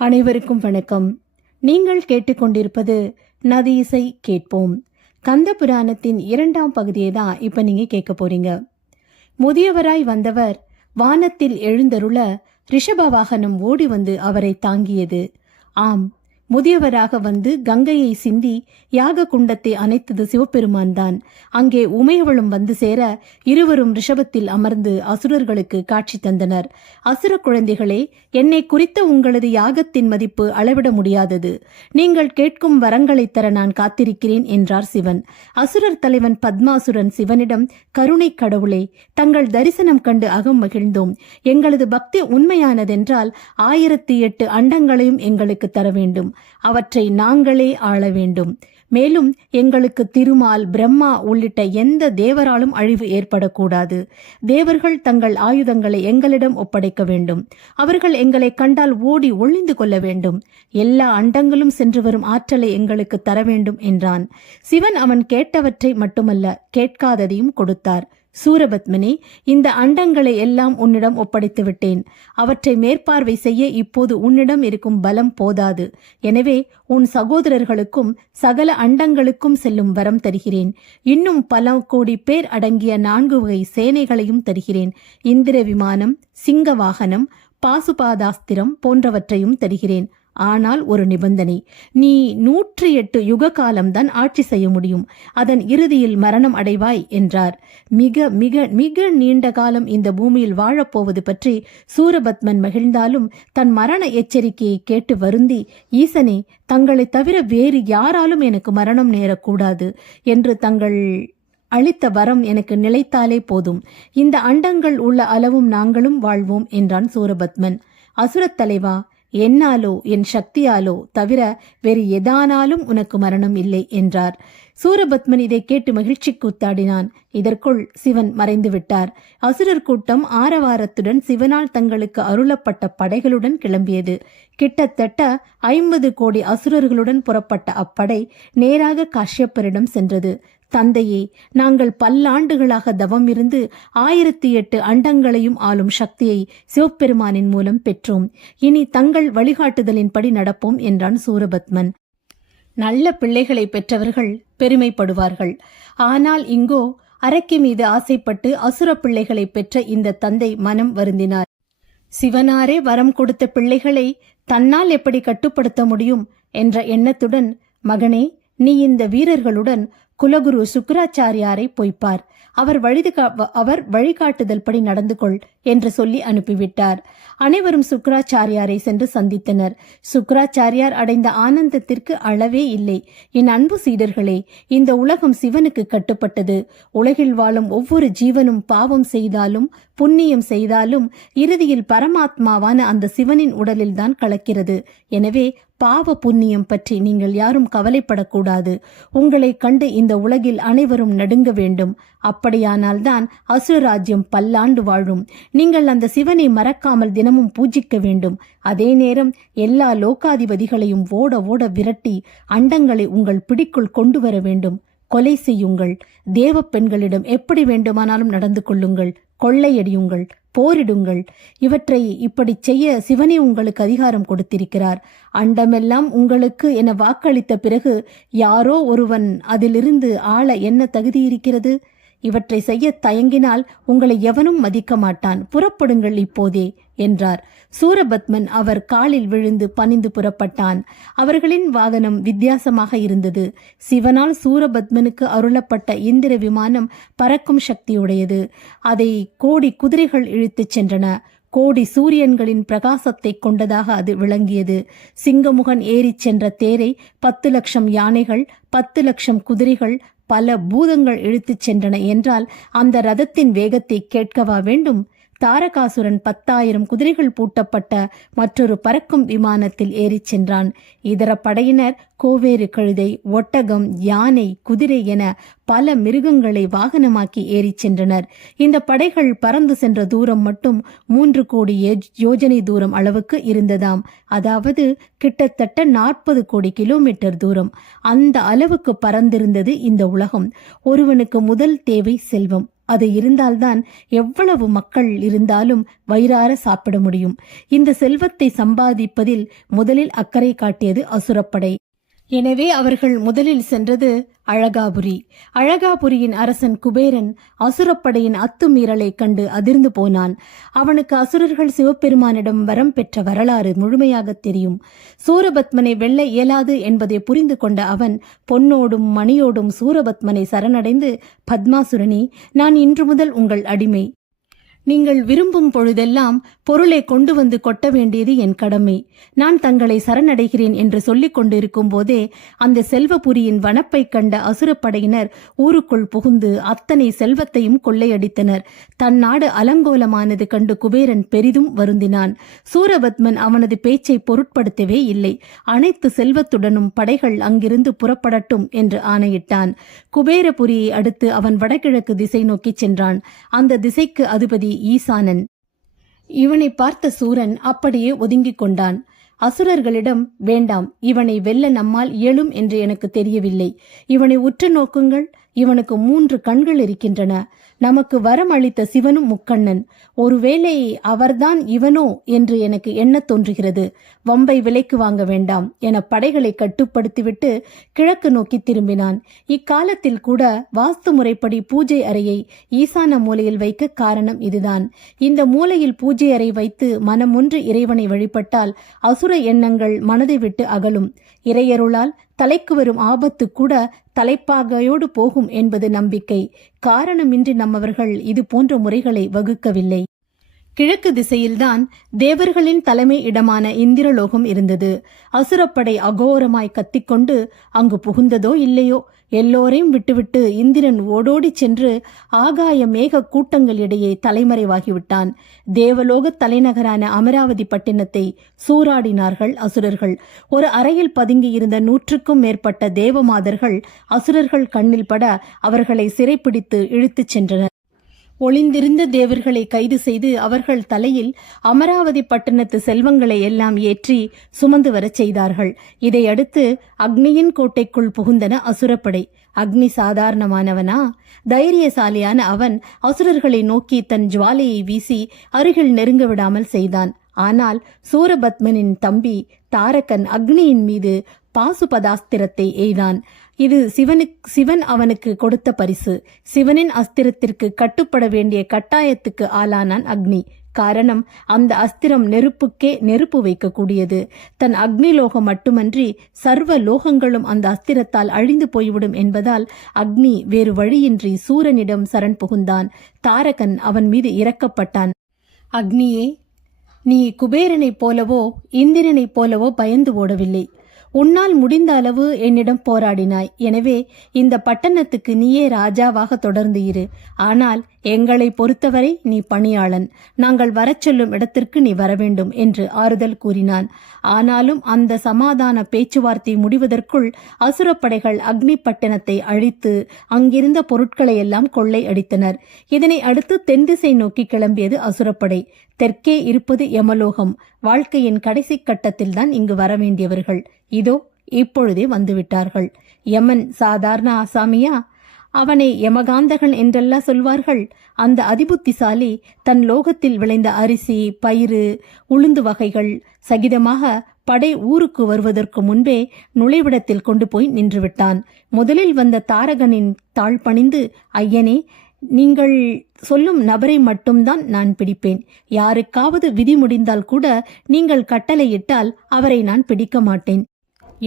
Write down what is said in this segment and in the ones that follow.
அனைவருக்கும் வணக்கம். நீங்கள் கேட்டுக்கொண்டிருப்பது நதி இசை கேட்போம். கந்த புராணத்தின் 2ஆம் பகுதியை தான் இப்ப நீங்க கேட்க போறீங்க. முதியவராய் வந்தவர் வானத்தில் எழுந்தருள ரிஷப வாகனம் ஓடி வந்து அவரை தாங்கியது. ஆம், முதியவராக வந்து கங்கையை சிந்தி யாக குண்டத்தை அணைத்தது சிவபெருமான் தான். அங்கே உமையவளும் வந்து சேர இருவரும் ரிஷபத்தில் அமர்ந்து அசுரர்களுக்கு காட்சி தந்தனர். அசுர குழந்தைகளே, என்னை குறித்த உங்களது யாகத்தின் மதிப்பு அளவிட முடியாதது. நீங்கள் கேட்கும் வரங்களை தர நான் காத்திருக்கிறேன் என்றார் சிவன். அசுரர் தலைவன் பத்மாசுரன் சிவனிடம், கருணை கடவுளே, தங்கள் தரிசனம் கண்டு அகம் மகிழ்ந்தோம். எங்களது பக்தி உண்மையானதென்றால் 1008 அண்டங்களையும் எங்களுக்கு தர வேண்டும். அவற்றை நாங்களே ஆள வேண்டும். மேலும் எங்களுக்கு திருமால், பிரம்மா உள்ளிட்ட எந்த தேவராலும் அழிவு ஏற்படக்கூடாது. தேவர்கள் தங்கள் ஆயுதங்களை எங்களிடம் ஒப்படைக்க வேண்டும். அவர்கள் எங்களை கண்டால் ஓடி ஒளிந்து கொள்ள வேண்டும். எல்லா அண்டங்களும் சென்று வரும் ஆற்றலை எங்களுக்கு தர வேண்டும் என்றான். சிவன் அவன் கேட்டவற்றை மட்டுமல்ல, கேட்காததையும் கொடுத்தார். சூரபத்மனே, இந்த அண்டங்களை எல்லாம் உன்னிடம் ஒப்படைத்து விட்டேன். அவற்றை மேற்பார்வை செய்ய இப்போது உன்னிடம் இருக்கும் பலம் போதாது. எனவே உன் சகோதரர்களுக்கும் சகல அண்டங்களுக்கும் செல்லும் வரம் தருகிறேன். இன்னும் பல கோடி பேர் அடங்கிய 4 வகை சேனைகளையும் தருகிறேன். இந்திர விமானம், சிங்க வாகனம், பாசுபாதாஸ்திரம் போன்றவற்றையும் தருகிறேன். ஆனால் ஒரு நிபந்தனை, நீ 108 யுக காலம்தான் ஆட்சி செய்ய முடியும். அதன் இறுதியில் மரணம் அடைவாய் என்றார். மிக மிக மிக நீண்ட காலம் இந்த பூமியில் வாழப்போவது பற்றி சூரபத்மன் மகிழ்ந்தாலும் தன் மரண எச்சரிக்கையை கேட்டு வருந்தி, ஈசனே, தங்களை தவிர வேறு யாராலும் எனக்கு மரணம் நேரக்கூடாது என்று தங்கள் அளித்த வரம் எனக்கு நிலைத்தாலே போதும். இந்த அண்டங்கள் உள்ள அளவும் நாங்களும் வாழ்வோம் என்றான் சூரபத்மன். அசுரத் தலைவா, என்னாலோ என் சக்தியாலோ தவிர வேறு எதானாலும் உனக்கு மரணம் இல்லை என்றார். சூரபத்மன் இதை கேட்டு மகிழ்ச்சி கூத்தாடினான். இதற்குள் சிவன் மறைந்து விட்டார். அசுரர் கூட்டம் ஆரவாரத்துடன் சிவனால் தங்களுக்கு அருளப்பட்ட படைகளுடன் கிளம்பியது. கிட்டத்தட்ட 50 கோடி அசுரர்களுடன் புறப்பட்ட அப்படை நேராக காஷ்யப்பரிடம் சென்றது. தந்தையே, நாங்கள் பல்லாண்டுகளாக தவம் இருந்து 1008 அண்டங்களையும் ஆளும் சக்தியை சிவபெருமானின் மூலம் பெற்றோம். இனி தங்கள் வழிகாட்டுதலின்படி நடப்போம் என்றான் சூரபத்மன். நல்ல பிள்ளைகளை பெற்றவர்கள் பெருமைப்படுவார்கள். ஆனால் இங்கோ அரக்கி மீது ஆசைப்பட்டு அசுர பிள்ளைகளை பெற்ற இந்த தந்தை மனம் வருந்தினார். சிவனாரே வரம் கொடுத்த பிள்ளைகளை தன்னால் எப்படி கட்டுப்படுத்த முடியும் என்ற எண்ணத்துடன், மகனே, நீ இந்த வீரர்களுடன் குலகுரு சுக்கராச்சாரியாரை பொய்ப்பார். அவர் வழிகாட்டுதல் படி நடந்து கொள் என்று சொல்லி அனுப்பிவிட்டார். அனைவரும் சுக்கராச்சாரியாரை சென்று சந்தித்தனர். சுக்கராச்சாரியார் அடைந்த ஆனந்தத்திற்கு அளவே இல்லை. என் அன்பு சீடர்களே, இந்த உலகம் சிவனுக்கு கட்டுப்பட்டது. உலகில் வாழும் ஒவ்வொரு ஜீவனும் பாவம் செய்தாலும் புண்ணியம் செய்தாலும் இறுதியில் பரமாத்மாவான அந்த சிவனின் உடலில்தான் கலக்கிறது. எனவே பாவ புண்ணியம் பற்றி நீங்கள் யாரும் கவலைப்படக்கூடாது. உங்களை கண்டு இந்த உலகில் அனைவரும் நடுங்க வேண்டும். அப்படியானால்தான் அசுரராஜ்யம் பல்லாண்டு வாழும். நீங்கள் அந்த சிவனை மறக்காமல் தினமும் பூஜிக்க வேண்டும். அதே நேரம் எல்லா லோகாதிபதிகளையும் ஓட ஓட விரட்டி அண்டங்களை உங்கள் பிடிக்குள் கொண்டு வர வேண்டும். கொலை செய்யுங்கள். தேவ பெண்களிடம் எப்படி வேண்டுமானாலும் நடந்து கொள்ளுங்கள். கொள்ளையடியுங்கள், போரிடுங்கள். இவற்றை இப்படி செய்ய சிவனே உங்களுக்கு அதிகாரம் கொடுத்திருக்கிறார். அண்டமெல்லாம் உங்களுக்கு என வாக்களித்த பிறகு யாரோ ஒருவன் அதிலிருந்து ஆள என்ன தகுதி இருக்கிறது? இவற்றை செய்ய தயங்கினால் உங்களை எவனும் மதிக்க மாட்டான். புறப்படுங்கள் இப்போதே என்றார். சூரபத்மன் அவர் காலில் விழுந்து பணிந்து புறப்பட்டான். அவர்களின் வாகனம் வித்தியாசமாக இருந்தது. சிவனால் சூரபத்மனுக்கு அருளப்பட்ட இந்திர விமானம் பறக்கும் சக்தியுடையது. அதை கோடி குதிரைகள் இழுத்துச் சென்றன. கோடி சூரியன்களின் பிரகாசத்தை கொண்டதாக அது விளங்கியது. சிங்கமுகன் ஏறிச் சென்ற தேரை 10 லட்சம் யானைகள், 10 லட்சம் குதிரைகள், பல பூதங்கள் இழுத்துச் சென்றன என்றால் அந்த ரதத்தின் வேகத்தை கேட்கவா வேண்டும்? தாரகாசுரன் 10,000 குதிரைகள் பூட்டப்பட்ட மற்றொரு பறக்கும் விமானத்தில் ஏறிச் சென்றான். இதர படையினர் கோவேறு கழுதை, ஒட்டகம், யானை, குதிரை என பல மிருகங்களை வாகனமாக்கி ஏறிச் சென்றனர். இந்த படைகள் பறந்து சென்ற தூரம் மட்டும் 3 கோடி யோஜனை தூரம் அளவுக்கு இருந்ததாம். அதாவது கிட்டத்தட்ட 40 கோடி கிலோமீட்டர் தூரம். அந்த அளவுக்கு பறந்திருந்தது இந்த உலகம். ஒருவனுக்கு முதல் தேவை செல்வம். அது இருந்தால்தான் எவ்வளவு மக்கள் இருந்தாலும் வயிறார சாப்பிட முடியும். இந்த செல்வத்தை சம்பாதிப்பதில் முதலில் அக்கறை காட்டியது அசுரப்படை. எனவே அவர்கள் முதலில் சென்றது அழகாபுரி. அழகாபுரியின் அரசன் குபேரன் அசுரப்படையின் அத்துமீறலை கண்டு அதிர்ந்து போனான். அவனுக்கு அசுரர்கள் சிவபெருமானிடம் வரம் பெற்ற வரலாறு முழுமையாக தெரியும். சூரபத்மனை வெல்ல இயலாது என்பதை புரிந்து கொண்ட அவன் பொன்னோடும் மணியோடும் சூரபத்மனை சரணடைந்து, பத்மாசுரனி, நான் இன்று முதல் உங்கள் அடிமை. நீங்கள் விரும்பும் பொழுதெல்லாம் பொருளை கொண்டு வந்து கொட்ட வேண்டியது என் கடமை. நான் தங்களை சரணடைகிறேன் என்று சொல்லிக் கொண்டிருக்கும் போதே அந்த செல்வபுரியின் வனப்பை கண்ட அசுரப்படையினர் ஊருக்குள் புகுந்து அத்தனை செல்வத்தையும் கொள்ளையடித்தனர். தன் நாடு அலங்கோலமானது கண்டு குபேரன் பெரிதும் வருந்தினான். சூரபத்மன் அவனது பேச்சை பொருட்படுத்தவே இல்லை. அனைத்து செல்வத்துடனும் படைகள் அங்கிருந்து புறப்படட்டும் என்று ஆணையிட்டான். குபேரபுரியை அடுத்து அவன் வடகிழக்கு திசை நோக்கி சென்றான். அந்த திசைக்கு அதிபதி ஈசானன். இவனை பார்த்த சூரன் அப்படியே ஒதுங்கிக் கொண்டான். அசுரர்களிடம், வேண்டாம், இவனை வெல்ல நம்மால் இயலும் என்று எனக்கு தெரியவில்லை. இவனை உற்று நோக்குங்கள், இவனுக்கு 3 கண்கள் இருக்கின்றன. நமக்கு வரம் அளித்த சிவனும் முக்கண்ணன். ஒருவேளை அவர்தான் இவனோ என்று எனக்கு எண்ணத் தோன்றுகிறது. வம்பை விலைக்கு வாங்க வேண்டாம் என படைகளை கட்டுப்படுத்திவிட்டு கிழக்கு நோக்கி திரும்பினான். இக்காலத்தில் கூட வாஸ்து முறைப்படி பூஜை அறையை ஈசான மூலையில் வைக்க காரணம் இதுதான். இந்த மூலையில் பூஜை அறை வைத்து மனமொன்று இறைவனை வழிபட்டால் அசுர எண்ணங்கள் மனதை விட்டு அகலும். இறையருளால் தலைக்கு வரும் ஆபத்து கூட தலைப்பாகையோடு போகும் என்பது நம்பிக்கை. காரணமின்றி நம்மவர்கள் இது போன்ற முறைகளை வகுக்கவில்லை. கிழக்கு திசையில்தான் தேவர்களின் தலைமை இடமான இந்திரலோகம் இருந்தது. அசுரப்படை அகோரமாய் கத்திக்கொண்டு அங்கு புகுந்ததோ இல்லையோ, எல்லோரையும் விட்டுவிட்டு இந்திரன் ஓடோடி சென்று ஆகாய மேக கூட்டங்களிடையே தலைமறைவாகிவிட்டான். தேவலோக தலைநகரான அமராவதி பட்டினத்தை சூறாடினார்கள் அசுரர்கள். ஒரு அறையில் பதுங்கியிருந்த 100க்கும் மேற்பட்ட தேவமாதர்கள் அசுரர்கள் கண்ணில் பட அவர்களை சிறைப்பிடித்து இழுத்துச் சென்றனர். ஒளிந்திருந்த தேவர்களை கைது செய்து அவர்கள் தலையில் அமராவதி பட்டணத்து செல்வங்களை எல்லாம் ஏற்றி சுமந்து வரச் செய்தார்கள். இதையடுத்து அக்னியின் கோட்டைக்குள் புகுந்தன அசுரப்படை. அக்னி சாதாரணமானவனா? தைரியசாலியான அவன் அசுரர்களை நோக்கி தன் ஜுவாலையை வீசி அருகில் நெருங்க விடாமல் செய்தான். ஆனால் சூரபத்மனின் தம்பி தாரகன் அக்னியின் மீது பாசுபதாஸ்திரத்தை எய்தான். இது சிவன் அவனுக்கு கொடுத்த பரிசு. சிவனின் அஸ்திரத்திற்கு கட்டுப்பட வேண்டிய கட்டாயத்துக்கு ஆளானான் அக்னி. காரணம், அந்த அஸ்திரம் நெருப்புக்கே நெருப்பு வைக்கக்கூடியது. தன் அக்னி லோகம் மட்டுமன்றி சர்வ லோகங்களும் அந்த அஸ்திரத்தால் அழிந்து போய்விடும் என்பதால் அக்னி வேறு வழியின்றி சூரனிடம் சரண் புகுந்தான். தாரகன் அவன் மீது இறக்கப்பட்டான். அக்னியே, நீ குபேரனைப் போலவோ இந்திரனைப் போலவோ பயந்து ஓடவில்லை. உன்னால் முடிந்த அளவு என்னிடம் போராடினாய். எனவே இந்த பட்டணத்துக்கு நீயே ராஜாவாக தொடர்ந்து இரு. ஆனால் எங்களை பொறுத்தவரை நீ பணியாளன். நாங்கள் வரச் சொல்லும் இடத்திற்கு நீ வரவேண்டும் என்று ஆறுதல் கூறினான். ஆனாலும் அந்த சமாதான பேச்சுவார்த்தை முடிவதற்குள் அசுரப்படைகள் அக்னி பட்டணத்தை அழித்து அங்கிருந்த பொருட்களை எல்லாம் கொள்ளை அடித்தனர். இதனை அடுத்து தென் திசை நோக்கி கிளம்பியது அசுரப்படை. தெற்கே இருப்பது யமலோகம். வாழ்க்கையின் கடைசி கட்டத்தில்தான் இங்கு வரவேண்டியவர்கள் இதோ இப்பொழுதே வந்துவிட்டார்கள். யமன் சாதாரண ஆசாமியா? அவனை யமகாந்தகன் என்றெல்லாம் சொல்வார்கள். அந்த அதிபுத்திசாலி தன் லோகத்தில் விளைந்த அரிசி, பயிறு, உளுந்து வகைகள் சகிதமாக படை ஊருக்கு வருவதற்கு முன்பே நுழைவிடத்தில் கொண்டு போய் நின்றுவிட்டான். முதலில் வந்த தாரகனின் தாழ் பணிந்து, ஐயனே, நீங்கள் சொல்லும் நபரை மட்டும்தான் நான் பிடிப்பேன். யாருக்காவது விதி முடிந்தால் கூட நீங்கள் கட்டளையிட்டால் அவரை நான் பிடிக்க மாட்டேன்.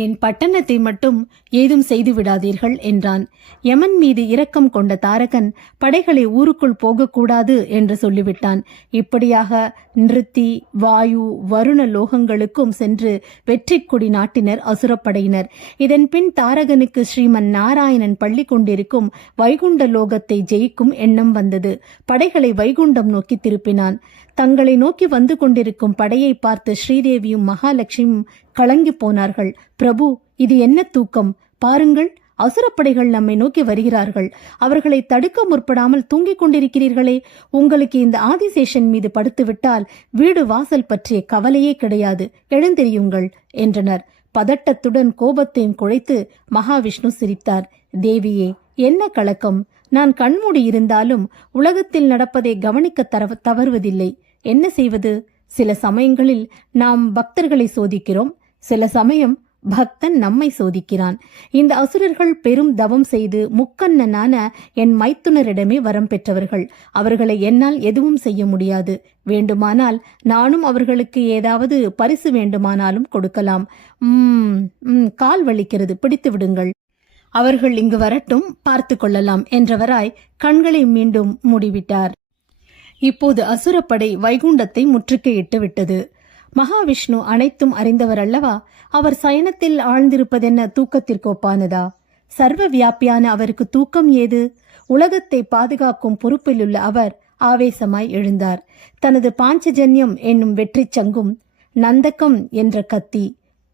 என் பட்டணத்தை மட்டும் ஏதும் செய்து விடாதீர்கள் என்றான். யமன் மீது இரக்கம் கொண்ட தாரகன் படைகளை ஊருக்குள் போகக்கூடாது என்று சொல்லிவிட்டான். இப்படியாக நிருத்தி, வாயு, வருண லோகங்களுக்கும் சென்று வெற்றி கொடி நாட்டினர் அசுரப்படையினர். இதன் பின் தாரகனுக்கு ஸ்ரீமன் நாராயணன் பள்ளி கொண்டிருக்கும் வைகுண்ட லோகத்தை ஜெயிக்கும் எண்ணம் வந்தது. படைகளை வைகுண்டம் நோக்கி திருப்பினான். தங்களை நோக்கி வந்து கொண்டிருக்கும் படையை பார்த்து ஸ்ரீதேவியும் மகாலட்சுமியும் கலங்கி போனார்கள். பிரபு, இது என்ன தூக்கம்? பாருங்கள், அசுரப்படைகள் நம்மை நோக்கி வருகிறார்கள். அவர்களை தடுக்க முற்படாமல் தூங்கிக் கொண்டிருக்கிறீர்களே. உங்களுக்கு இந்த ஆதிசேஷன் மீது படுத்துவிட்டால் வீடு வாசல் பற்றிய கவலையே கிடையாது. எழுந்தெரியுங்கள் என்றனர். பதட்டத்துடன் கோபத்தையும் குழைத்து மகாவிஷ்ணு சிரித்தார். தேவியே, என்ன கலக்கம்? நான் கண்மூடி இருந்தாலும் உலகத்தில் நடப்பதை கவனிக்க தவறுவதில்லை. என்ன செய்வது? சில சமயங்களில் நாம் பக்தர்களை சோதிக்கிறோம், சில சமயம் பக்தன் நம்மை சோதிக்கிறான். இந்த அசுரர்கள் பெரும் தவம் செய்து முக்கண்ணனான என் மைத்துனரிடமே வரம் பெற்றவர்கள். அவர்களை என்னால் எதுவும் செய்ய முடியாது. வேண்டுமானால் நானும் அவர்களுக்கு ஏதாவது பரிசு வேண்டுமானாலும் கொடுக்கலாம். கால் வலிக்கிறது, பிடித்து விடுங்கள். அவர்கள் இங்கு வரட்டும், பார்த்து கொள்ளலாம் என்றவராய் கண்களை மீண்டும் மூடிவிட்டார். இப்போது அசுரப்படை வைகுண்டத்தை முற்றுகையிட்டு விட்டது. மகாவிஷ்ணு அனைத்தும் அறிந்தவர் அல்லவா? அவர் சயனத்தில் ஆழ்ந்திருப்பதென்ன தூக்கத்திற்கு ஒப்பானதா? சர்வ வியாபியான அவருக்கு தூக்கம் ஏது? உலகத்தை பாதுகாக்கும் பொறுப்பிலுள்ள அவர் ஆவேசமாய் எழுந்தார். தனது பாஞ்சஜன்யம் என்னும் வெற்றி சங்கும், நந்தகம் என்ற கத்தி,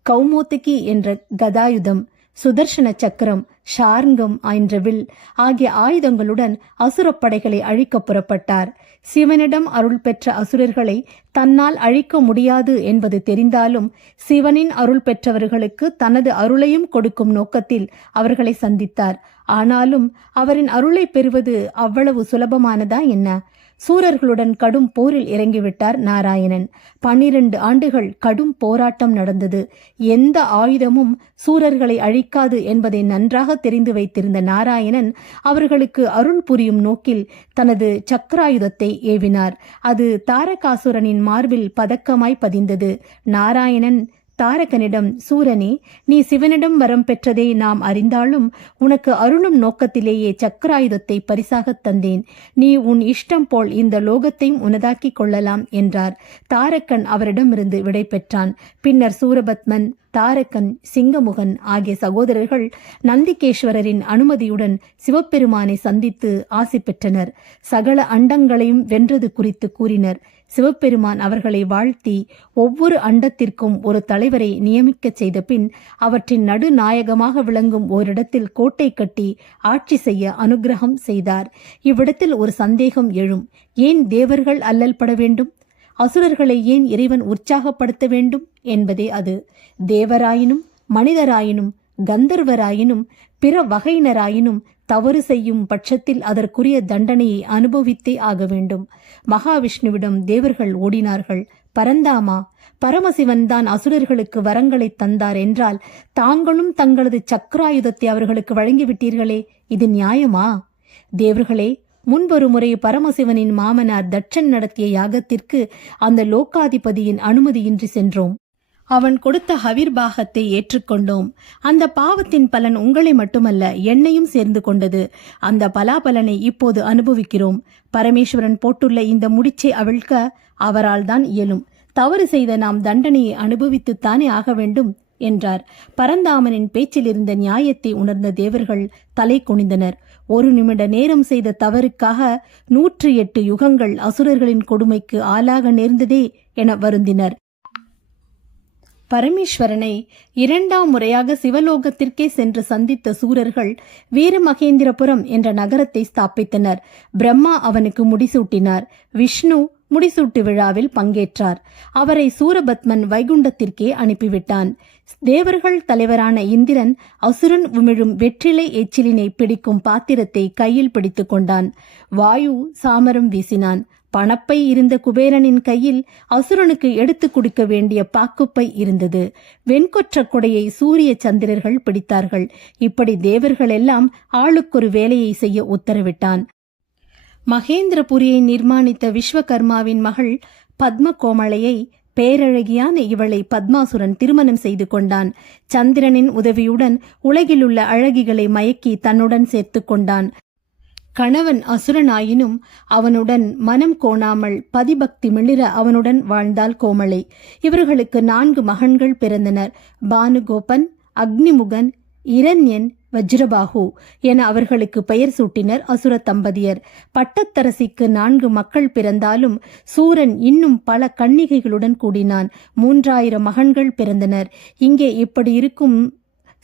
கௌமோதகி என்ற கதாயுதம், சுதர்சன சக்கரம், ஷார்ங்கம் என்ற வில் ஆகிய ஆயுதங்களுடன் அசுரப்படைகளை அழிக்க புறப்பட்டார். சிவனிடம் அருள் பெற்ற அசுரர்களை தன்னால் அழிக்க முடியாது என்பது தெரிந்தாலும் சிவனின் அருள் பெற்றவர்களுக்கு தனது அருளையும் கொடுக்கும் நோக்கத்தில் அவர்களை சந்தித்தார். ஆனாலும் அவரின் அருளை பெறுவது அவ்வளவு சுலபமானதா என்ன? சூரர்களுடன் கடும் போரில் இறங்கிவிட்டார் நாராயணன். 12 ஆண்டுகள் கடும் போராட்டம் நடந்தது. எந்த ஆயுதமும் சூரர்களை அழிக்காது என்பதை நன்றாக தெரிந்து வைத்திருந்த நாராயணன் அவர்களுக்கு அருள் புரியும் நோக்கில் தனது சக்கராயுதத்தை ஏவினார். அது தாரகாசுரனின் மார்பில் பதக்கமாய் பதிந்தது. நாராயணன் தாரகனிடம், சூரனே, நீ சிவனிடம் வரம் பெற்றதை நாம் அறிந்தாலும் உனக்கு அருளும் நோக்கத்திலேயே சக்கராயுதத்தை பரிசாகத் தந்தேன். நீ உன் இஷ்டம் போல் இந்த லோகத்தையும் உனதாக்கிக் கொள்ளலாம் என்றார். தாரகன் அவரிடமிருந்து விடை பெற்றான். பின்னர் சூரபத்மன், தாரகன், சிங்கமுகன் ஆகிய சகோதரர்கள் நந்திகேஸ்வரரின் அனுமதியுடன் சிவபெருமானை சந்தித்து ஆசி பெற்றனர். சகல அண்டங்களையும் வென்றது குறித்து கூறினர். சிவபெருமான் அவர்களை வாழ்த்தி ஒவ்வொரு அண்டத்திற்கும் ஒரு தலைவரை நியமிக்கச் செய்த பின் அவற்றின் நடுநாயகமாக விளங்கும் ஓரிடத்தில் கோட்டை கட்டி ஆட்சி செய்ய அனுகிரகம் செய்தார். இவ்விடத்தில் ஒரு சந்தேகம் எழும். ஏன் தேவர்கள் அல்லல் பட வேண்டும்? அசுரர்களை ஏன் இறைவன் உற்சாகப்படுத்த வேண்டும் என்பதே அது. தேவராயினும் மனிதராயினும் கந்தர்வராயினும் பிற வகையினராயினும் தவறு செய்யும் பட்சத்தில் அதற்குரிய தண்டனையை அனுபவித்தே ஆக வேண்டும். மகாவிஷ்ணுவிடம் தேவர்கள் ஓடினார்கள். பரந்தாமா, பரமசிவன் தான் அசுரர்களுக்கு வரங்களை தந்தார் என்றால் தாங்களும் தங்களது சக்கராயுதத்தை அவர்களுக்கு வழங்கிவிட்டீர்களே, இது நியாயமா? தேவர்களே, முன்பொரு முறை பரமசிவனின் மாமனார் தட்சன் நடத்திய யாகத்திற்கு அந்த லோகாதிபதியின் அனுமதியின்றி சென்றோம். அவன் கொடுத்த ஹவிர்பாகத்தை ஏற்றுக்கொண்டோம். அந்த பாவத்தின் பலன் உங்களை மட்டுமல்ல, என்னையும் சேர்ந்து கொண்டது. அந்த பலாபலனை இப்போது அனுபவிக்கிறோம். பரமேஸ்வரன் போட்டுள்ள இந்த முடிச்சை அவிழ்க்க அவரால் தான் இயலும். தவறு செய்த நாம் தண்டனையை அனுபவித்துத்தானே ஆக வேண்டும் என்றார். பரந்தாமனின் பேச்சில் இருந்த நியாயத்தை உணர்ந்த தேவர்கள் தலை குனிந்தனர். 1 நிமிட நேரம் செய்த தவறுக்காக 108 யுகங்கள் அசுரர்களின் கொடுமைக்கு ஆளாக நேர்ந்ததே என வருந்தினர். பரமேஸ்வரனை 2ஆம் முறையாக சிவலோகத்திற்கே சென்று சந்தித்த சூரர்கள் வீரமகேந்திரபுரம் என்ற நகரத்தை ஸ்தாபித்தனர். பிரம்மா அவனுக்கு முடிசூட்டினார். விஷ்ணு முடிசூட்டு விழாவில் பங்கேற்றார். அவரை சூரபத்மன் வைகுண்டத்திற்கே அனுப்பிவிட்டான். தேவர்கள் தலைவரான இந்திரன் அசுரன் உமிழும் வெற்றிலை எச்சிலினை பிடிக்கும் பாத்திரத்தை கையில் பிடித்து கொண்டான். வாயு சாமரம் வீசினான். பணப்பை இருந்த குபேரனின் கையில் அசுரனுக்கு எடுத்து கொடுக்க வேண்டிய பாக்குப்பை இருந்தது. வெண்கொற்ற கொடையை சூரிய சந்திரர்கள் பிடித்தார்கள். இப்படி தேவர்கள் எல்லாம் ஆளுக்கொரு வேலையை செய்ய உத்தரவிட்டான். மகேந்திரபுரியை நிர்மாணித்த விஸ்வகர்மாவின் மகள் பத்ம கோமளையை, பேரழகியான இவளை பத்மாசுரன் திருமணம் செய்து கொண்டான். சந்திரனின் உதவியுடன் உலகிலுள்ள அழகிகளை மயக்கி தன்னுடன் சேர்த்து கொண்டான். கணவன் அசுரனாயினும் அவனுடன் மனம் கோணாமல் பதிபக்தி மிளிர அவனுடன் வாழ்ந்தாள் கோமளை. இவர்களுக்கு 4 மகன்கள் பிறந்தனர். பானுகோபன், அக்னிமுகன், இரண்யன், வஜ்ரபாகு என அவர்களுக்கு பெயர் சூட்டினர் அசுர தம்பதியர். பட்டத்தரசிக்கு 4 மக்கள் பிறந்தாலும் சூரன் இன்னும் பல கன்னிகைகளுடன் கூடினான். 3000 மகன்கள் பிறந்தனர். இங்கே இப்படி இருக்கும்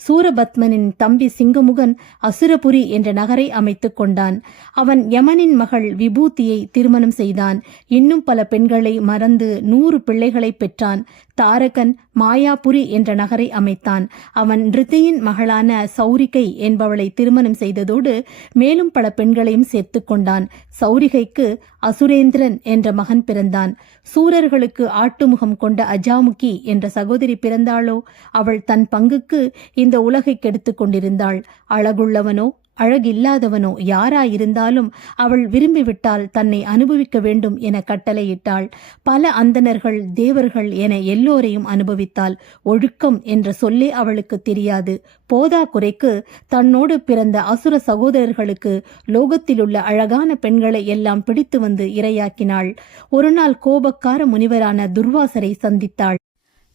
சூரபத்மனின் தம்பி சிங்கமுகன் அசுரபுரி என்ற நகரை அமைத்துக் கொண்டான். அவன் யமனின் மகள் விபூதியை திருமணம் செய்தான். இன்னும் பல பெண்களை மறந்து 100 பிள்ளைகளை பெற்றான். தாரகன் மாயாபுரி என்ற நகரை அமைத்தான். அவன் ரித்தியின் மகளான சௌரிகை என்பவளை திருமணம் செய்ததோடு மேலும் பல பெண்களையும் சேர்த்து கொண்டான். சௌரிகைக்கு அசுரேந்திரன் என்ற மகன் பிறந்தான். சூரர்களுக்கு ஆட்டுமுகம் கொண்ட அஜாமுகி என்ற சகோதரி பிறந்தாளோ? அவள் தன் பங்குக்கு இந்த உலகை கெடுத்துக் கொண்டிருந்தாள். அழகுள்ளவனோ அழகில்லாதவனோ யாராயிருந்தாலும் அவள் விரும்பிவிட்டால் தன்னை அனுபவிக்க வேண்டும் என கட்டளையிட்டாள். பல அந்தணர்கள், தேவர்கள் என எல்லோரையும் அனுபவித்தாள். ஒழுக்கம் என்ற சொல்லே அவளுக்கு தெரியாது. போதா குறைக்கு தன்னோடு பிறந்த அசுர சகோதரர்களுக்கு லோகத்திலுள்ள அழகான பெண்களை எல்லாம் பிடித்து வந்து இரையாக்கினாள். ஒரு நாள் கோபக்கார முனிவரான துர்வாசரை சந்தித்தாள்.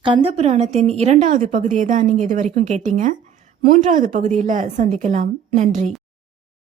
கந்தபுராணத்தின் 2வது பகுதியை தான் நீங்க இதுவரைக்கும் கேட்டீங்க. 3வது பகுதியில் சந்திக்கலாம். நன்றி.